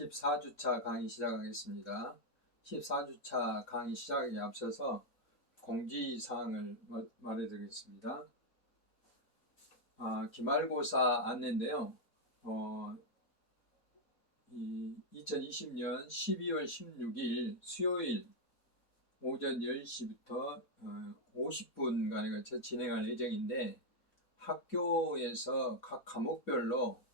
14주차 강의 시작하겠습니다. 14주차 강의 시작에 앞서서 공지사항을 말해드리겠습니다. 기말고사 안내인데요. 2020년 12월 16일 수요일 오전 10시부터 50분간에 걸쳐 진행할 예정인데, 학교에서 각 과목별로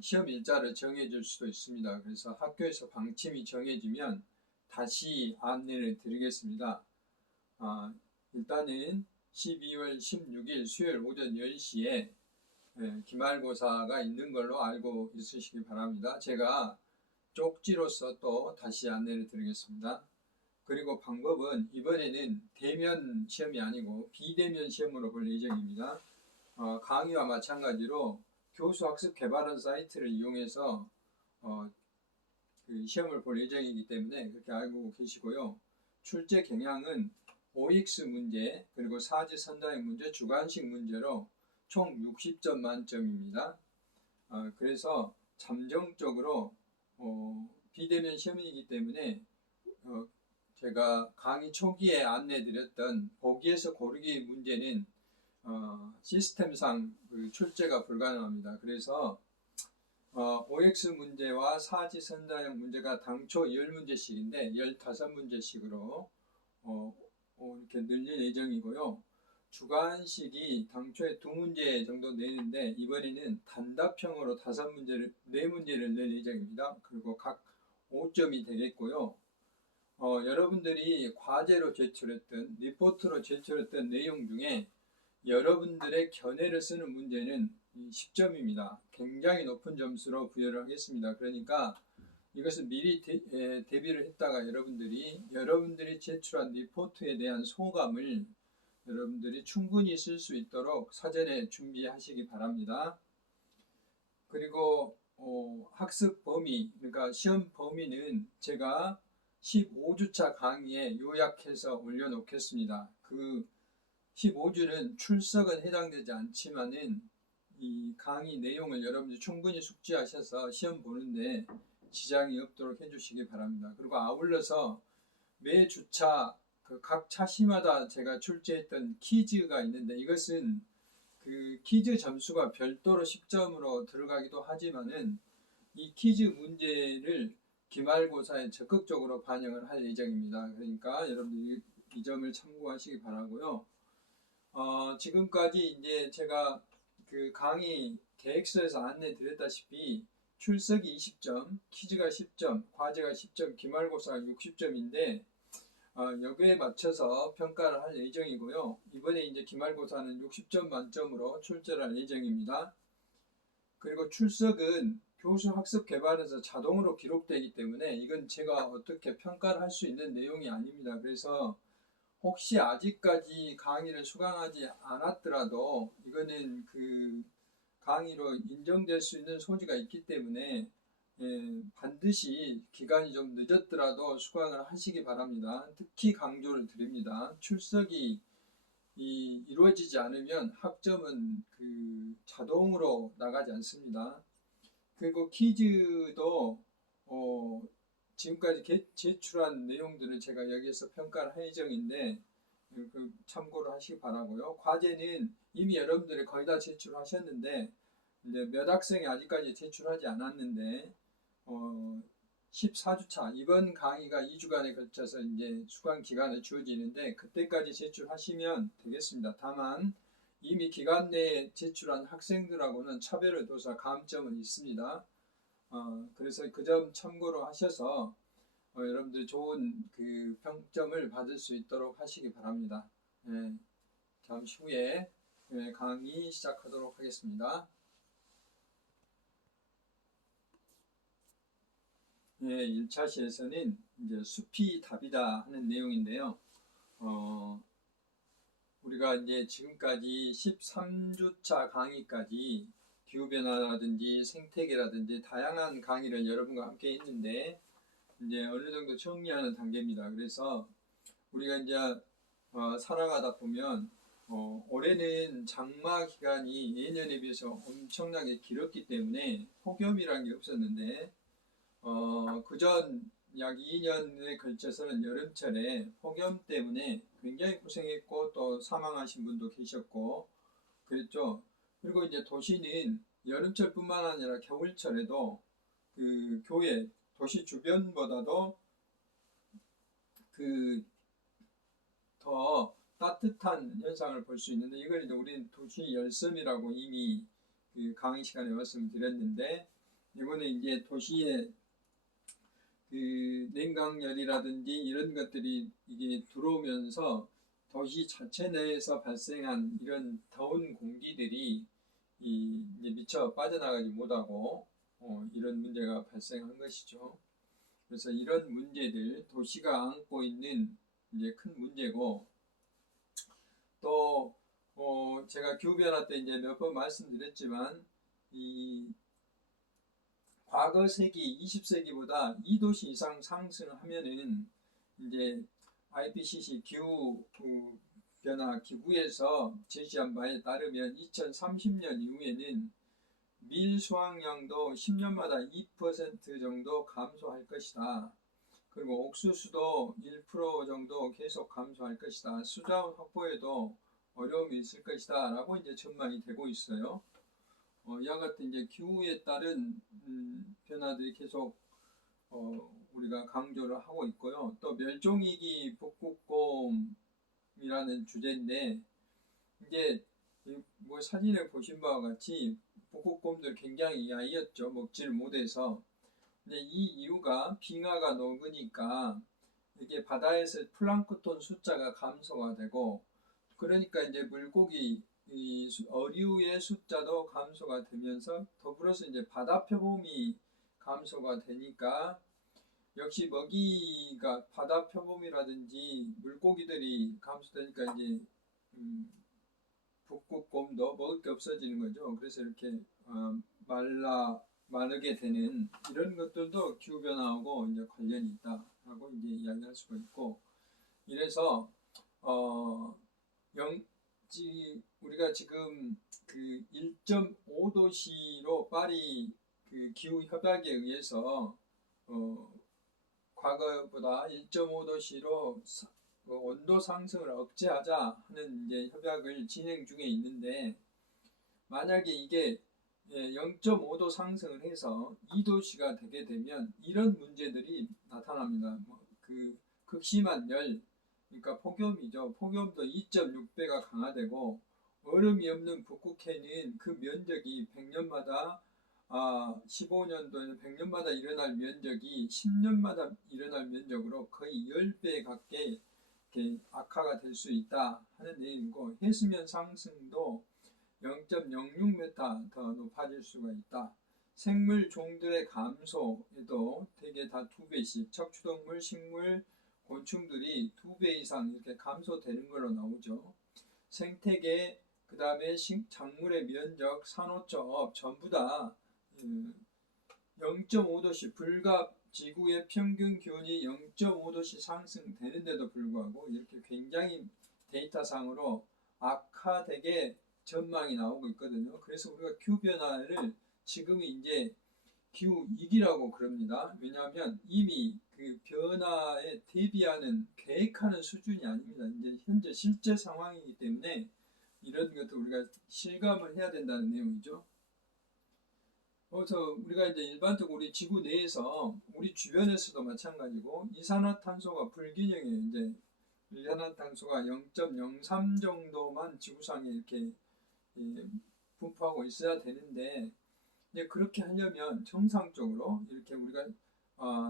시험 일자를 정해줄 수도 있습니다. 그래서 학교에서 방침이 정해지면 다시 안내를 드리겠습니다. 일단은 12월 16일 수요일 오전 10시에 기말고사가 있는 걸로 알고 있으시기 바랍니다. 제가 쪽지로서 또 다시 안내를 드리겠습니다. 그리고 방법은 이번에는 대면 시험이 아니고 비대면 시험으로 볼 예정입니다. 강의와 마찬가지로 교수학습 개발원 사이트를 이용해서 그 시험을 볼 예정이기 때문에 그렇게 알고 계시고요. 출제 경향은 OX 문제, 그리고 사지선다형 문제, 주관식 문제로 총 60점 만점입니다. 그래서 잠정적으로 비대면 시험이기 때문에 제가 강의 초기에 안내드렸던 보기에서 고르기 문제는 시스템상 출제가 불가능합니다. 그래서 OX 문제와 사지선다형 문제가 당초 10문제씩인데 15문제씩으로 이렇게 늘릴 예정이고요. 주관식이 당초에 2문제 정도 내는데 이번에는 단답형으로 4문제를 낼 예정입니다. 그리고 각 5점이 되겠고요. 여러분들이 과제로 제출했던, 리포트로 제출했던 내용 중에 여러분들의 견해를 쓰는 문제는 10점입니다. 굉장히 높은 점수로 부여를 하겠습니다. 그러니까 이것은 미리 대비를 했다가 여러분들이 제출한 리포트에 대한 소감을 여러분들이 충분히 쓸 수 있도록 사전에 준비하시기 바랍니다. 그리고 학습 범위, 그러니까 시험 범위는 제가 15주차 강의에 요약해서 올려놓겠습니다. 그 15주는 출석은 해당되지 않지만은 이 강의 내용을 여러분들이 충분히 숙지하셔서 시험 보는데 지장이 없도록 해주시기 바랍니다. 그리고 아울러서 매 주차 각 차시마다 제가 출제했던 퀴즈가 있는데, 이것은 그 퀴즈 점수가 별도로 10점으로 들어가기도 하지만은 이 퀴즈 문제를 기말고사에 적극적으로 반영을 할 예정입니다. 그러니까 여러분들이 이 점을 참고하시기 바라고요. 지금까지 이제 제가 그 강의 계획서에서 안내 드렸다시피 출석이 20점, 퀴즈가 10점, 과제가 10점, 기말고사가 60점인데 여기에 맞춰서 평가를 할 예정이고요. 이번에 이제 기말고사는 60점 만점으로 출제를 할 예정입니다. 그리고 출석은 교수 학습 개발에서 자동으로 기록되기 때문에 이건 제가 어떻게 평가를 할 수 있는 내용이 아닙니다. 그래서 혹시 아직까지 강의를 수강하지 않았더라도 이거는 그 강의로 인정될 수 있는 소지가 있기 때문에 반드시 기간이 좀 늦었더라도 수강을 하시기 바랍니다. 특히 강조를 드립니다. 출석이 이루어지지 않으면 학점은 그 자동으로 나가지 않습니다. 그리고 퀴즈도 지금까지 제출한 내용들을 제가 여기에서 평가를 할 예정인데 참고를 하시기 바라고요. 과제는 이미 여러분들이 거의 다 제출하셨는데 이제 몇 학생이 아직까지 제출하지 않았는데 14주차 이번 강의가 2주간에 걸쳐서 이제 수강 기간이 주어지는데 그때까지 제출하시면 되겠습니다. 다만 이미 기간 내에 제출한 학생들하고는 차별을 둬서 감점은 있습니다. 그래서 그 점 참고로 하셔서 여러분들 좋은 그 평점을 받을 수 있도록 하시기 바랍니다. 잠시 후에 강의 시작하도록 하겠습니다. 1차 시에서는 이제 숲이 답이다 하는 내용인데요. 우리가 이제 지금까지 13주차 강의까지 기후변화라든지 생태계라든지 다양한 강의를 여러분과 함께 했는데 이제 어느 정도 정리하는 단계입니다. 그래서 우리가 이제 살아가다 보면 올해는 장마 기간이 예년에 비해서 엄청나게 길었기 때문에 폭염이라는 게 없었는데 그전 약 2년에 걸쳐서는 여름철에 폭염 때문에 굉장히 고생했고 또 사망하신 분도 계셨고 그랬죠. 그리고 이제 도시는 여름철뿐만 아니라 겨울철에도 그 교외 도시 주변보다도 그 더 따뜻한 현상을 볼 수 있는데 이걸 이제 우리는 도시 열섬이라고 이미 그 강의 시간에 말씀드렸는데 이거는 이제 도시의 그 냉각열이라든지 이런 것들이 이게 들어오면서 도시 자체 내에서 발생한 이런 더운 공기들이 이제 미처 빠져나가지 못하고 이런 문제가 발생한 것이죠. 그래서 이런 문제들 도시가 안고 있는 이제 큰 문제고 또 제가 기후변화 때 이제 몇 번 말씀드렸지만 이 과거 세기 20세기보다 2도씨 이상 상승하면은 이제 IPCC 기후 변화 기구에서 제시한 바에 따르면 2030년 이후에는 밀 수확량도 10년마다 2% 정도 감소할 것이다. 그리고 옥수수도 1% 정도 계속 감소할 것이다. 수자원 확보에도 어려움이 있을 것이다. 라고 이제 전망이 되고 있어요. 이와 같은 이제 기후에 따른 변화들이 계속 우리가 강조를 하고 있고요. 또 멸종위기 북극곰이라는 주제인데 이게 뭐 사진에 보신 바와 같이 북극곰들 굉장히 야이었죠. 먹지를 못해서. 근데 이 이유가 빙하가 녹으니까 이게 바다에서 플랑크톤 숫자가 감소가 되고 그러니까 이제 물고기 이 어류의 숫자도 감소가 되면서 더불어서 이제 바다 표범이 감소가 되니까 역시 먹이가 바다 표범이라든지 물고기들이 감소되니까 이제 북극곰도 먹을 게 없어지는 거죠. 그래서 이렇게 마르게 되는 이런 것들도 기후 변화하고 이제 관련이 있다라고 이제 이야기할 수가 있고 이래서 우리가 지금 그 1.5도씨로 파리 그 기후 협약에 의해서 과거보다 1.5도씨로 온도 상승을 억제하자 하는 이제 협약을 진행 중에 있는데 만약에 이게 0.5도 상승을 해서 2도씨가 되게 되면 이런 문제들이 나타납니다. 그 극심한 열, 그러니까 폭염이죠. 폭염도 2.6배가 강화되고 얼음이 없는 북극해는 그 면적이 100년마다 15년도에는 100년마다 일어날 면적이 10년마다 일어날 면적으로 거의 10배 가깝게 악화가 될 수 있다 하는 내용이고 해수면 상승도 0.06m 더 높아질 수가 있다. 생물 종들의 감소에도 대개 다 2배씩 척추동물, 식물, 곤충들이 2배 이상 이렇게 감소되는 걸로 나오죠. 생태계, 그 다음에 작물의 면적, 산호초업 전부 다 0.5도씩 불과 지구의 평균 기온이 0.5도씩 상승되는데도 불구하고 이렇게 굉장히 데이터상으로 악화되게 전망이 나오고 있거든요. 그래서 우리가 기후변화를 지금이 이제 기후위기라고 그럽니다. 왜냐하면 이미 그 변화에 대비하는 계획하는 수준이 아닙니다. 이제 현재 실제 상황이기 때문에 이런 것도 우리가 실감을 해야 된다는 내용이죠. 그래서 우리가 이제 일반적으로 우리 지구 내에서 우리 주변에서도 마찬가지고 이산화탄소가 불균형이에요. 이제 이산화탄소가 0.03 정도만 지구상에 이렇게 분포하고 있어야 되는데 이제 그렇게 하려면 정상적으로 이렇게 우리가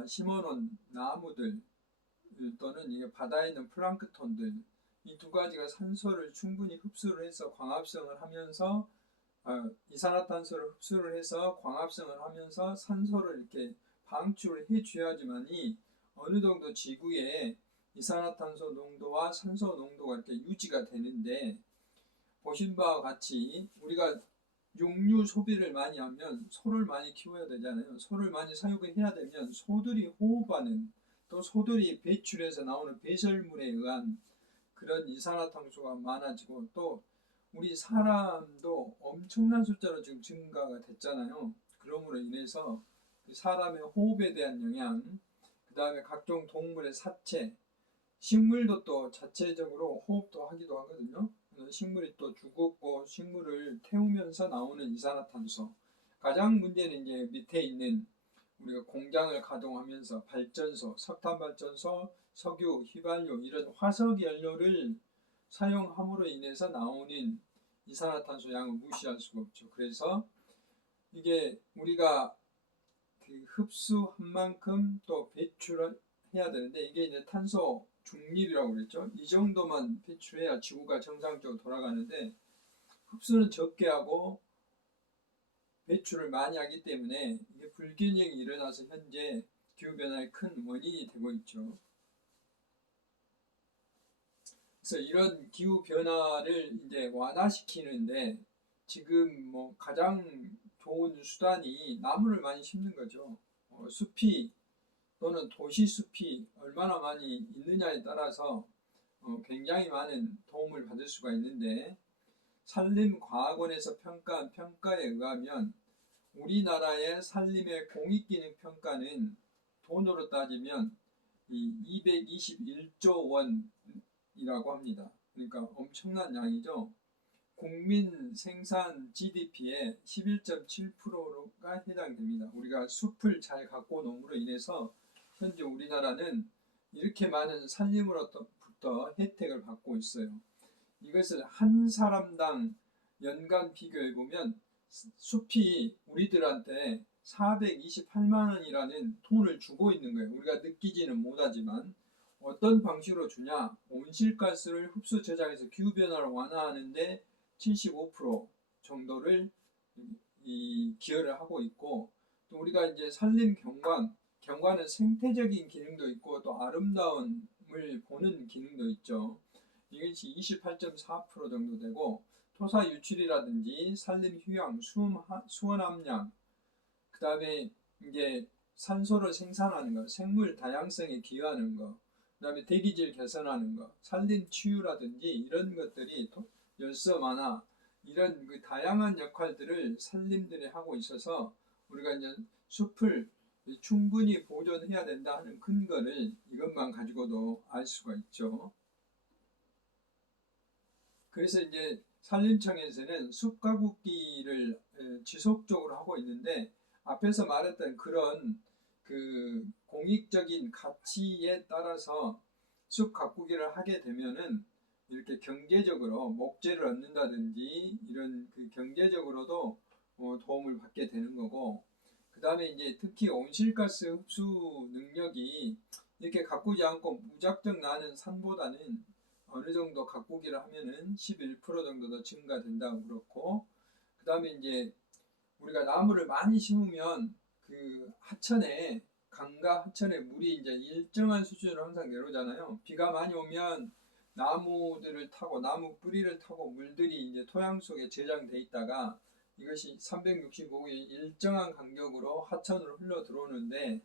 심어놓은 나무들 또는 이게 바다에 있는 플랑크톤들 이 두 가지가 산소를 충분히 흡수를 해서 광합성을 하면서 이산화탄소를 흡수를 해서 광합성을 하면서 산소를 이렇게 방출을 해줘야지만이 어느 정도 지구의 이산화탄소 농도와 산소 농도가 이렇게 유지가 되는데 보신 바와 같이 우리가 육류 소비를 많이 하면 소를 많이 키워야 되잖아요. 소를 많이 사육을 해야 되면 소들이 호흡하는 또 소들이 배출해서 나오는 배설물에 의한 그런 이산화탄소가 많아지고 또 우리 사람도 엄청난 숫자로 지금 증가가 됐잖아요. 그러므로 인해서 사람의 호흡에 대한 영향, 그 다음에 각종 동물의 사체, 식물도 또 자체적으로 호흡도 하기도 하거든요. 식물이 또 죽었고 식물을 태우면서 나오는 이산화탄소. 가장 문제는 이제 밑에 있는 우리가 공장을 가동하면서 발전소, 석탄 발전소, 석유, 휘발유 이런 화석 연료를 사용함으로 인해서 나오는 이산화탄소 양을 무시할 수가 없죠. 그래서 이게 우리가 그 흡수한 만큼 또 배출을 해야 되는데 이게 이제 탄소 중립이라고 그랬죠. 이 정도만 배출해야 지구가 정상적으로 돌아가는데 흡수는 적게 하고 배출을 많이 하기 때문에 이게 불균형이 일어나서 현재 기후변화의 큰 원인이 되고 있죠. 그래서 이런 기후변화를 이제 완화시키는데 지금 뭐 가장 좋은 수단이 나무를 많이 심는 거죠. 숲이 또는 도시 숲이 얼마나 많이 있느냐에 따라서 굉장히 많은 도움을 받을 수가 있는데 산림과학원에서 평가한 평가에 의하면 우리나라의 산림의 공익기능 평가는 돈으로 따지면 이 221조 원이라고 합니다. 그러니까 엄청난 양이죠. 국민 생산 GDP의 11.7%가 해당됩니다. 우리가 숲을 잘 가꿔 놓음으로 인해서 현재 우리나라는 이렇게 많은 산림으로부터 혜택을 받고 있어요. 이것을 한 사람당 연간 비교해 보면 숲이 우리들한테 428만 원이라는 돈을 주고 있는 거예요. 우리가 느끼지는 못하지만 어떤 방식으로 주냐? 온실가스를 흡수 저장해서 기후변화를 완화하는데 75% 정도를 기여를 하고 있고 또 우리가 이제 산림 경관은 생태적인 기능도 있고 또 아름다움을 보는 기능도 있죠. 이것이 28.4% 정도 되고 토사 유출이라든지 산림 휴양, 수원 함량, 그 다음에 이제 산소를 생산하는 것, 생물 다양성에 기여하는 것, 그 다음에 대기질 개선하는 것, 산림 치유라든지 이런 것들이 열섬 완화 이런 그 다양한 역할들을 산림들이 하고 있어서 우리가 이제 숲을 충분히 보존해야 된다 하는 근거를 이것만 가지고도 알 수가 있죠. 그래서 이제 산림청에서는 숲 가꾸기를 지속적으로 하고 있는데 앞에서 말했던 그런 그 공익적인 가치에 따라서 숲 가꾸기를 하게 되면은 이렇게 경제적으로 목재를 얻는다든지 이런 그 경제적으로도 도움을 받게 되는 거고 그 다음에 이제 특히 온실가스 흡수 능력이 이렇게 가꾸지 않고 무작정 나는 산보다는 어느 정도 가꾸기를 하면은 11% 정도 더 증가된다고 그렇고 그 다음에 이제 우리가 나무를 많이 심으면 그 하천에 강과 하천에 물이 이제 일정한 수준으로 항상 내려오잖아요. 비가 많이 오면 나무들을 타고 나무 뿌리를 타고 물들이 이제 토양 속에 저장돼 있다가 이것이 365일 일정한 간격으로 하천으로 흘러 들어오는데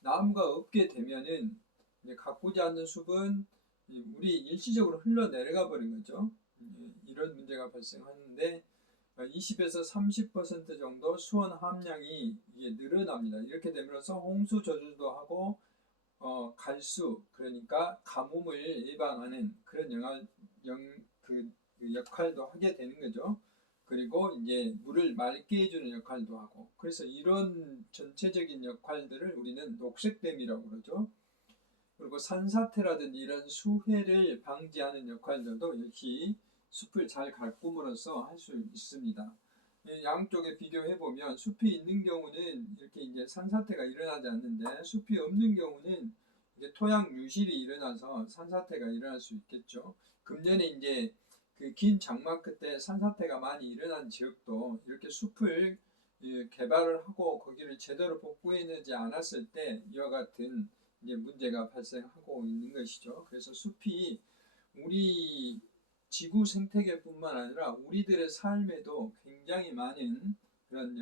나무가 없게 되면은 이제 가꾸지 않는 숲은 물이 일시적으로 흘러 내려가 버린 거죠. 이런 문제가 발생하는데 20에서 30% 정도 수원 함량이 이게 늘어납니다. 이렇게 되면서 홍수 저주도 하고 갈수 그러니까 가뭄을 예방하는 그런 그 역할도 하게 되는 거죠. 그리고 이제 물을 맑게 해주는 역할도 하고 그래서 이런 전체적인 역할들을 우리는 녹색댐이라고 그러죠. 그리고 산사태라든지 이런 수해를 방지하는 역할들도 역시 숲을 잘 가꿈으로써 할 수 있습니다. 양쪽에 비교해 보면 숲이 있는 경우는 이렇게 이제 산사태가 일어나지 않는데 숲이 없는 경우는 이제 토양 유실이 일어나서 산사태가 일어날 수 있겠죠. 금년에 이제 그 긴 장마크 때 산사태가 많이 일어난 지역도 이렇게 숲을 개발을 하고 거기를 제대로 복구해내지 않았을 때 이와 같은 이제 문제가 발생하고 있는 것이죠. 그래서 숲이 우리 지구 생태계뿐만 아니라 우리들의 삶에도 굉장히 많은 그런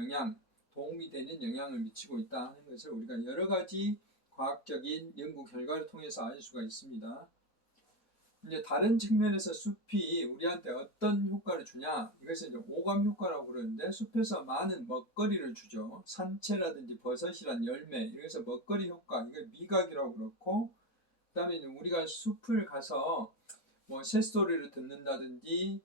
도움이 되는 영향을 미치고 있다 하는 것을 우리가 여러 가지 과학적인 연구 결과를 통해서 알 수가 있습니다. 이제 다른 측면에서 숲이 우리한테 어떤 효과를 주냐? 이것을 이제 오감 효과라고 부르는데 숲에서 많은 먹거리를 주죠. 산채라든지 버섯이란 열매, 이래서 먹거리 효과, 이게 미각이라고 그렇고, 그다음에 우리가 숲을 가서 뭐 새소리를 듣는다든지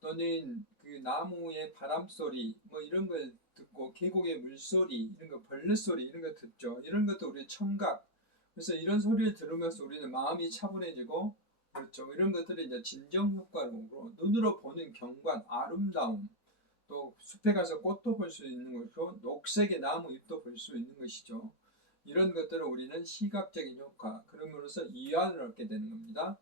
또는 그 나무의 바람 소리 뭐 이런 걸 듣고 계곡의 물소리 이런 거 벌레 소리 이런 거 듣죠. 이런 것도 우리 청각. 그래서 이런 소리를 들으면서 우리는 마음이 차분해지고 그렇죠. 이런 것들이 이제 진정 효과로 눈으로 보는 경관, 아름다움, 또 숲에 가서 꽃도 볼 수 있는 것이고 녹색의 나무 잎도 볼 수 있는 것이죠. 이런 것들을 우리는 시각적인 효과, 그럼으로써 이완을 얻게 되는 겁니다.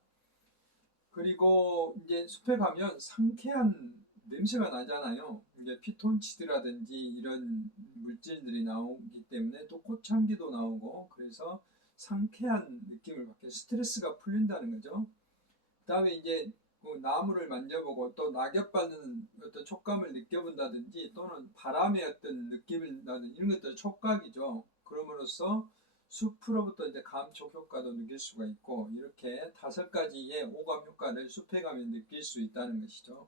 그리고 이제 숲에 가면 상쾌한 냄새가 나잖아요. 이제 피톤치드라든지 이런 물질들이 나오기 때문에 또 꽃향기도 나오고 그래서 상쾌한 느낌을 받게 스트레스가 풀린다는 거죠. 그다음에 이제 그 나무를 만져보고 또 낙엽 받는 어떤 촉감을 느껴본다든지 또는 바람의 어떤 느낌을 나는 이런 것들 촉각이죠. 그럼으로써 숲으로부터 이제 감촉 효과도 느낄 수가 있고 이렇게 5가지의 오감 효과를 숲에 가면 느낄 수 있다는 것이죠.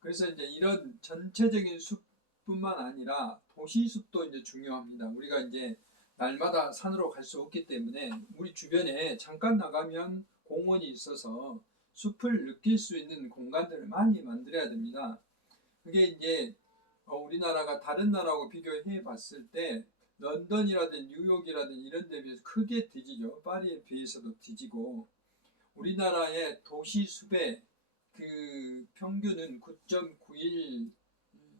그래서 이제 이런 전체적인 숲뿐만 아니라 도시 숲도 이제 중요합니다. 우리가 이제 날마다 산으로 갈 수 없기 때문에 우리 주변에 잠깐 나가면 공원이 있어서 숲을 느낄 수 있는 공간들을 많이 만들어야 됩니다. 그게 이제 우리나라가 다른 나라하고 비교해 봤을 때 런던이라든 뉴욕이라든 이런 데에 비해서 크게 뒤지죠. 파리에 비해서도 뒤지고 우리나라의 도시 숲의 그 평균은 9.91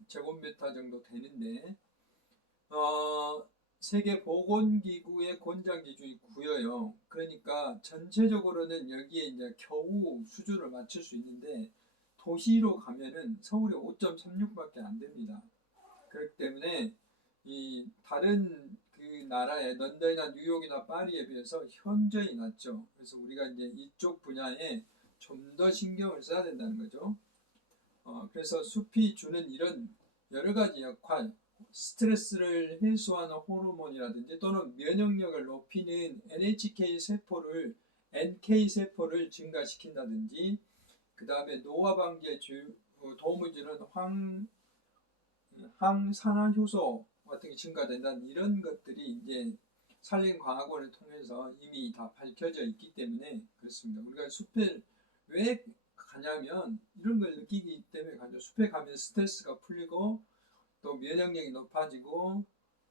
제곱미터 정도 되는데 세계 보건기구의 권장 기준이 9예요. 그러니까 전체적으로는 여기에 이제 겨우 수준을 맞출 수 있는데 도시로 가면은 서울이 5.36밖에 안 됩니다. 그렇기 때문에 이 다른 그 나라의 런던이나 뉴욕이나 파리에 비해서 현저히 낮죠. 그래서 우리가 이제 이쪽 분야에 좀 더 신경을 써야 된다는 거죠. 그래서 숲이 주는 이런 여러 가지 역할, 스트레스를 해소하는 호르몬이라든지 또는 면역력을 높이는 NK 세포를 증가시킨다든지 그 다음에 노화 방지에 도움을 주는 항산화효소 같은 게 증가된다는 이런 것들이 이제 산림과학원을 통해서 이미 다 밝혀져 있기 때문에 그렇습니다. 우리가 숲에 왜 가냐면 이런 걸 느끼기 때문에 가죠. 숲에 가면 스트레스가 풀리고 또 면역력이 높아지고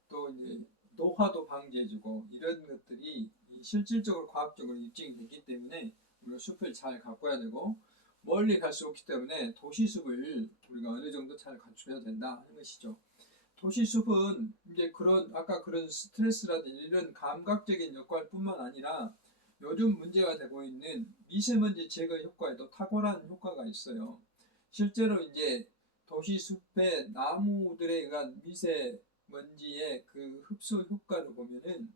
또 이제 노화도 방지해주고 이런 것들이 실질적으로 과학적으로 입증이 됐기 때문에 우리가 숲을 잘 가꿔야 되고 멀리 갈 수 없기 때문에 도시숲을 우리가 어느 정도 잘 갖춰야 된다 하는 것이죠. 도시숲은 이제 아까 그런 스트레스라든지 이런 감각적인 역할뿐만 아니라 요즘 문제가 되고 있는 미세먼지 제거 효과에도 탁월한 효과가 있어요. 실제로 이제 도시숲의 나무들에 의한 미세먼지의 그 흡수 효과를 보면은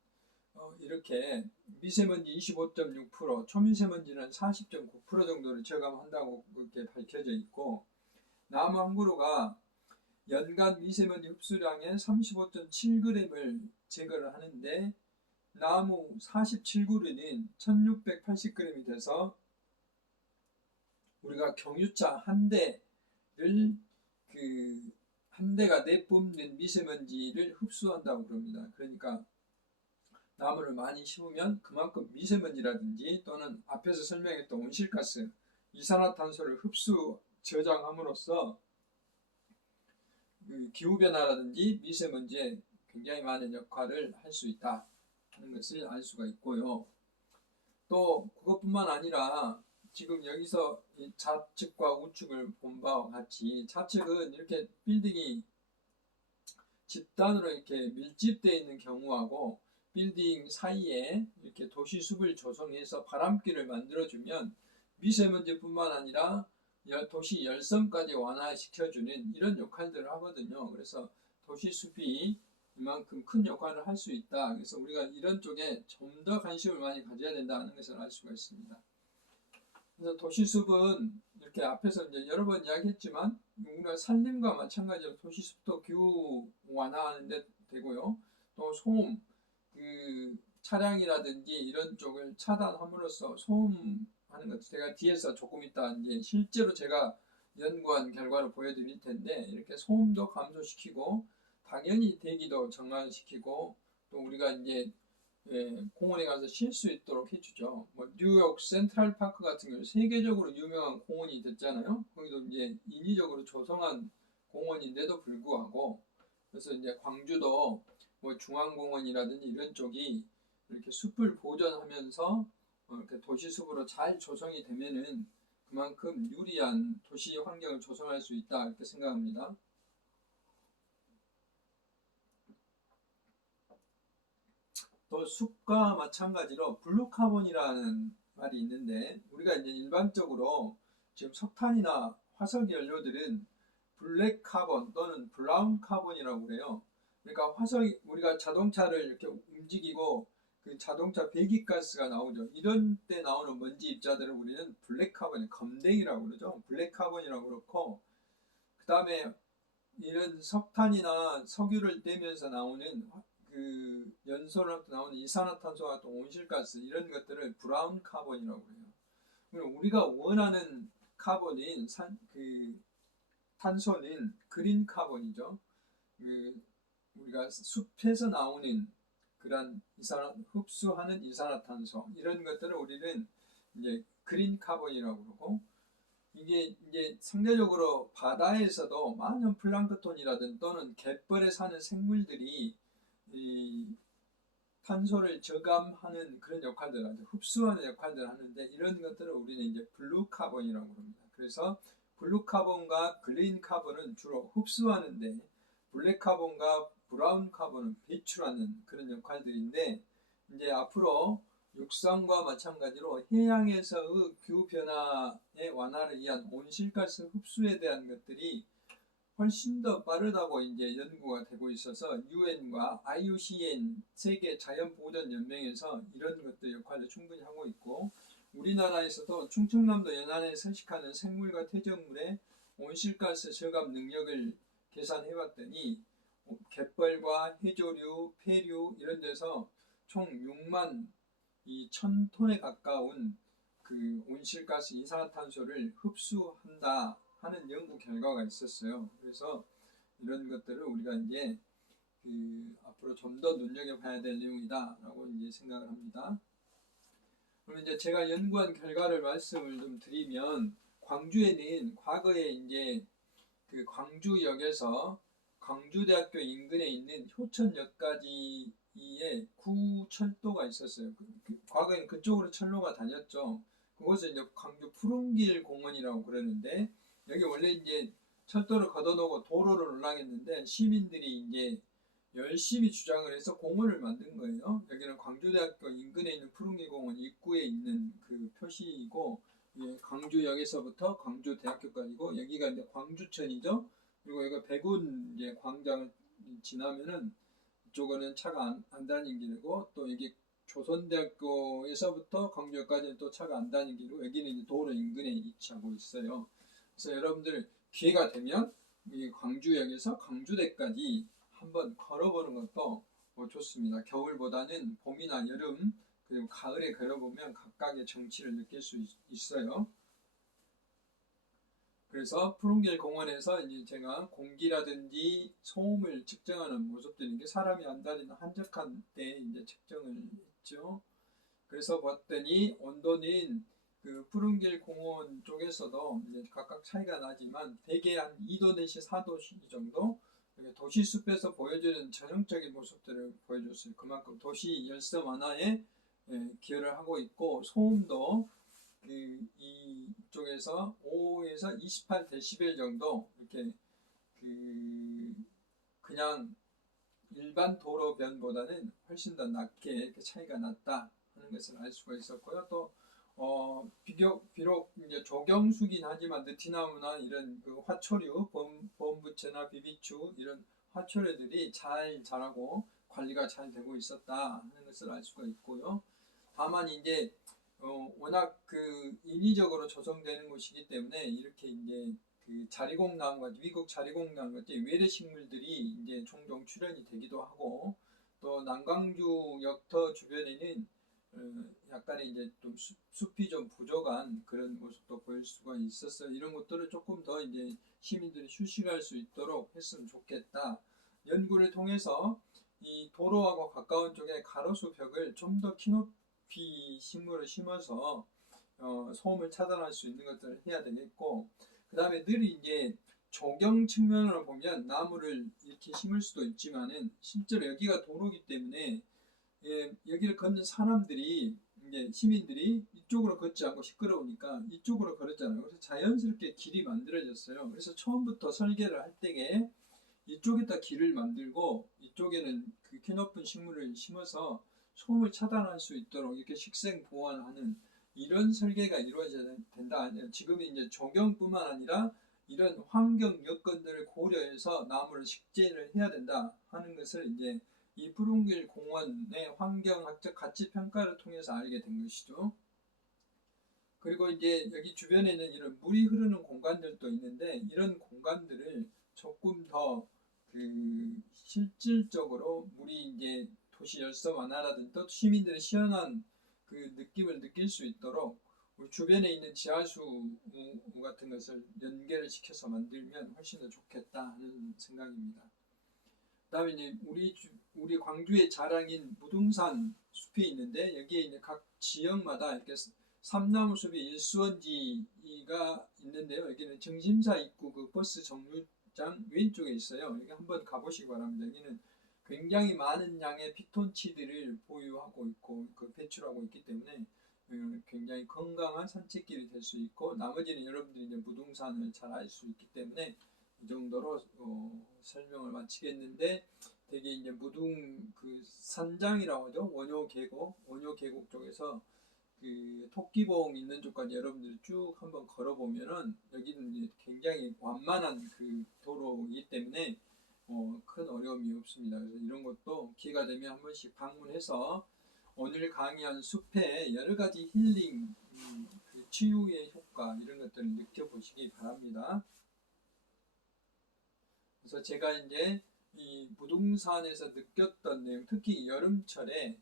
이렇게 미세먼지 25.6%, 초미세먼지는 40.9% 정도를 저감한다고 그렇게 밝혀져 있고 나무 한 그루가 연간 미세먼지 흡수량의 35.7g을 제거를 하는데 나무 47그루는 1680g이 돼서 우리가 경유차 한 대를 한 대가 내뿜는 미세먼지를 흡수한다고 그럽니다. 그러니까 나무를 많이 심으면 그만큼 미세먼지라든지 또는 앞에서 설명했던 온실가스, 이산화탄소를 흡수 저장함으로써 기후변화라든지 미세먼지에 굉장히 많은 역할을 할 수 있다 하는 것을 알 수가 있고요. 또 그것뿐만 아니라 지금 여기서 좌측과 우측을 본 바와 같이 좌측은 이렇게 빌딩이 집단으로 이렇게 밀집되어 있는 경우하고 빌딩 사이에 이렇게 도시숲을 조성해서 바람길을 만들어주면 미세먼지뿐만 아니라 도시 열섬까지 완화시켜주는 이런 역할들을 하거든요. 그래서 도시숲이 이만큼 큰 역할을 할 수 있다. 그래서 우리가 이런 쪽에 좀 더 관심을 많이 가져야 된다는 것을 알 수가 있습니다. 그래서 도시숲은 이렇게 앞에서 이제 여러 번 이야기했지만 우리가 산림과 마찬가지로 도시숲도 기후 완화하는 데 되고요. 또 소음, 차량이라든지 이런 쪽을 차단함으로써 소음하는 것, 제가 뒤에서 조금 이따 이제 실제로 제가 연구한 결과를 보여드릴 텐데, 이렇게 소음도 감소시키고 당연히 대기도 정화시키고 또 우리가 이제 공원에 가서 쉴 수 있도록 해주죠. 뭐 뉴욕 센트럴 파크 같은 경우 세계적으로 유명한 공원이 됐잖아요. 거기도 이제 인위적으로 조성한 공원인데도 불구하고, 그래서 이제 광주도 뭐 중앙공원이라든지 이런 쪽이 이렇게 숲을 보존하면서 이렇게 도시숲으로 잘 조성이 되면은 그만큼 유리한 도시 환경을 조성할 수 있다 이렇게 생각합니다. 또 숲과 마찬가지로 블루카본이라는 말이 있는데, 우리가 이제 일반적으로 지금 석탄이나 화석 연료들은 블랙 카본 또는 브라운 카본이라고 그래요. 그러니까 우리가 자동차를 이렇게 움직이고 그 자동차 배기가스가 나오죠. 이런 때 나오는 먼지 입자들을 우리는 블랙 카본, 검댕이라고 그러죠. 블랙 카본이라고 그렇고, 그 다음에 이런 석탄이나 석유를 떼면서 나오는 그 연소로 나오는 이산화탄소 같은 온실가스 이런 것들을 브라운 카본이라고 해요. 우리가 원하는 카본인 그 탄소는 그린 카본이죠. 그 우리가 숲에서 나오는 그런 흡수하는 이산화탄소 이런 것들을 우리는 이제 그린 카본이라고 그러고, 이게 이제 상대적으로 바다에서도 많은 플랑크톤이라든 또는 갯벌에 사는 생물들이 이 탄소를 저감하는 그런 역할들을 하죠. 흡수하는 역할들을 하는데, 이런 것들을 우리는 이제 블루 카본이라고 합니다. 그래서 블루 카본과 그린 카본은 주로 흡수하는데, 블랙 카본과 브라운 카본은 배출하는 그런 역할들인데, 이제 앞으로 육상과 마찬가지로 해양에서의 기후변화의 완화를 위한 온실가스 흡수에 대한 것들이 훨씬 더 빠르다고 이제 연구가 되고 있어서 UN과 IUCN 세계 자연보전연맹에서 이런 것들 역할을 충분히 하고 있고, 우리나라에서도 충청남도 연안에 서식하는 생물과 퇴적물의 온실가스 저감 능력을 계산해 봤더니 갯벌과 해조류, 폐류 이런 데서 총 6만 2천 톤에 가까운 그 온실가스 이산화탄소를 흡수한다 하는 연구 결과가 있었어요. 그래서 이런 것들을 우리가 이제 앞으로 좀 더 눈여겨봐야 될 내용이다라고 이제 생각을 합니다. 그럼 이제 제가 연구한 결과를 말씀을 좀 드리면, 광주에는 과거에 이제 그 광주역에서 광주대학교 인근에 있는 효천역까지의 구철도가 있었어요. 과거에는 그쪽으로 철로가 다녔죠. 그것을 이제 광주 푸른길 공원이라고 그러는데, 여기 원래 이제 철도를 걷어놓고 도로를 올라갔는데 시민들이 이제 열심히 주장을 해서 공원을 만든 거예요. 여기는 광주대학교 인근에 있는 푸른길 공원 입구에 있는 그 표시이고, 광주역에서부터 광주대학교까지고, 여기가 이제 광주천이죠. 그리고 여기 백운 이제 광장을 지나면은 이쪽은 차가 안 다니는 길이고, 또 여기 조선대학교에서부터 광주역까지는 또 차가 안 다니는 길이고, 여기는 이제 도로 인근에 위치하고 있어요. 그래서 여러분들 기회가 되면 이 광주역에서 광주대까지 한번 걸어보는 것도 좋습니다. 겨울보다는 봄이나 여름 그리고 가을에 걸어보면 각각의 정취를 느낄 수 있어요. 그래서 푸른길 공원에서 이제 제가 공기라든지 소음을 측정하는 모습들이, 이게 사람이 안 다니는 한적한 때 이제 측정을 했죠. 그래서 봤더니 온도는 그 푸른길 공원 쪽에서도 이제 각각 차이가 나지만 대개 한 2도 내지 4도 정도 도시숲에서 보여주는 전형적인 모습들을 보여줬어요. 그만큼 도시 열섬 완화에 기여를 하고 있고, 소음도 이쪽에서 5에서 28데시벨 정도 이렇게 그냥 일반 도로변보다는 훨씬 더 낮게 이렇게 차이가 났다 하는 것을 알 수가 있었고요. 또 비록 이제 조경수긴 하지만 느티나무나 이런 그 화초류, 범부채나 비비추 이런 화초류들이 잘 자라고 관리가 잘 되고 있었다 하는 것을 알 수가 있고요. 다만 이제 워낙 그 인위적으로 조성되는 곳이기 때문에 이렇게 이제 그 자리공나무 같은 미국 자리공나무 같은 외래 식물들이 이제 종종 출현이 되기도 하고, 또 남광주 역터 주변에는 약간의 이제 좀 숲이 좀 부족한 그런 모습도 보일 수가 있었어요. 이런 것들을 조금 더 이제 시민들이 휴식할 수 있도록 했으면 좋겠다. 연구를 통해서 이 도로하고 가까운 쪽에 가로수 벽을 좀 더 키높이 식물을 심어서 소음을 차단할 수 있는 것들을 해야 되겠고, 그 다음에 늘 이제 조경 측면으로 보면 나무를 이렇게 심을 수도 있지만은 실제로 여기가 도로기 때문에 여기를 걷는 사람들이 이제 시민들이 이쪽으로 걷지 않고 시끄러우니까 이쪽으로 걸었잖아요. 그래서 자연스럽게 길이 만들어졌어요. 그래서 처음부터 설계를 할 때에 이쪽에다 길을 만들고 이쪽에는 그 키높은 식물을 심어서 소음을 차단할 수 있도록 이렇게 식생 보완하는 이런 설계가 이루어져야 된다. 지금 이제 조경뿐만 아니라 이런 환경 여건들을 고려해서 나무를 식재를 해야 된다 하는 것을 이제 이 푸른길 공원의 환경학적 가치 평가를 통해서 알게 된 것이죠. 그리고 이제 여기 주변에는 이런 물이 흐르는 공간들도 있는데 이런 공간들을 조금 더 실질적으로 물이 이제 도시 열섬 완화라든지 또 시민들의 시원한 그 느낌을 느낄 수 있도록 우리 주변에 있는 지하수 같은 것을 연계를 시켜서 만들면 훨씬 더 좋겠다 하는 생각입니다. 그다음에 이제 우리 광주의 자랑인 무등산 숲이 있는데 여기에 이제 각 지역마다 이렇게 삼나무 숲이 일수원지가 있는데요. 여기는 정심사 입구 그 버스 정류장 왼쪽에 있어요. 여기 한번 가보시기 바랍니다. 여기는 굉장히 많은 양의 피톤치드를 보유하고 있고 그 배출하고 있기 때문에 굉장히 건강한 산책길이 될 수 있고 나머지는 여러분들이 이제 무등산을 잘 알 수 있기 때문에 이 정도로 설명을 마치겠는데 되게 이제 무등 그 산장이라고 하죠. 원효 계곡 쪽에서 그 토끼봉 있는 쪽까지 여러분들이 쭉 한번 걸어보면은 여기는 이제 굉장히 완만한 그 도로이기 때문에 큰 어려움이 없습니다. 그래서 이런 것도 기회가 되면 한 번씩 방문해서 오늘 강의한 숲의 여러 가지 힐링, 그 치유의 효과 이런 것들을 느껴보시기 바랍니다. 그래서 제가 이제 이 무등산에서 느꼈던 내용, 특히 여름철에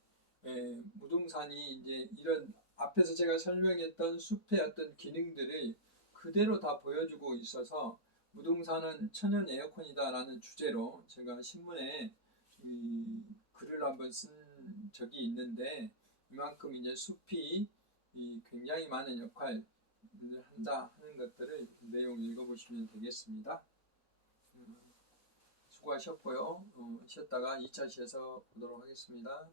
무등산이 이제 이런 앞에서 제가 설명했던 숲의 어떤 기능들을 그대로 다 보여주고 있어서 무등산은 천연 에어컨이다라는 주제로 제가 신문에 이 글을 한번 쓴 적이 있는데 이만큼 이제 숲이 굉장히 많은 역할을 한다 하는 것들을 내용 읽어보시면 되겠습니다. 수고하셨고요. 쉬었다가 2차 시에서 보도록 하겠습니다.